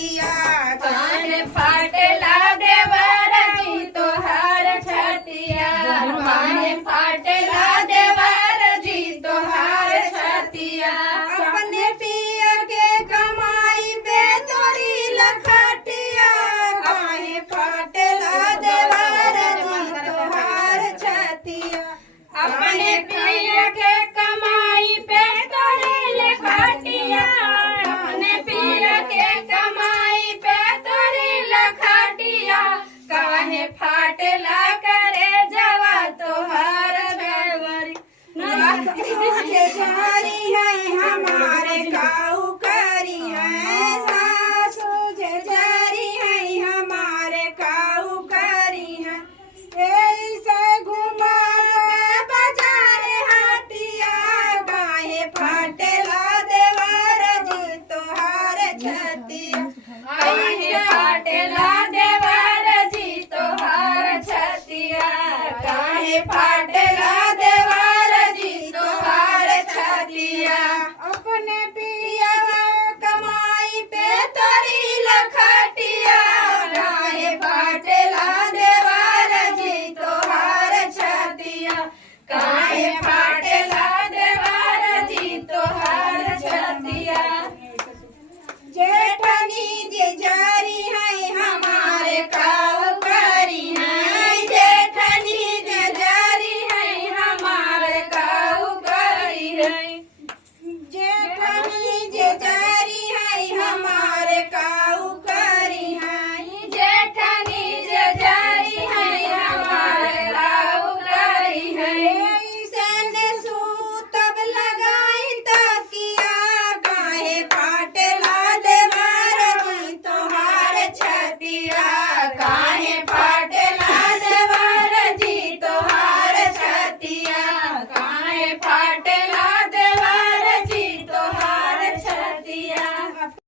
छतिया काहे फाटेला देवर जी तोहार छतिया काहे फाटेला देवर जी तोहार छतिया अपने पिया के कमाई पे तोरी लखटिया काहे फाटेला देवर जी तोहार छतिया अपने पिया के कमाई पे तोरी लखटिया अपने पिया के कमाई पे तोरी लखटिया काहे फाटेला करे जवा तोहार देवरी के जारी है हमारे काऊ करी है सासू जे जारी है हमारे काऊ करी है ऐसे घुमा बाजार हटिया काहे फाटेला देवर जी तोहार छतिया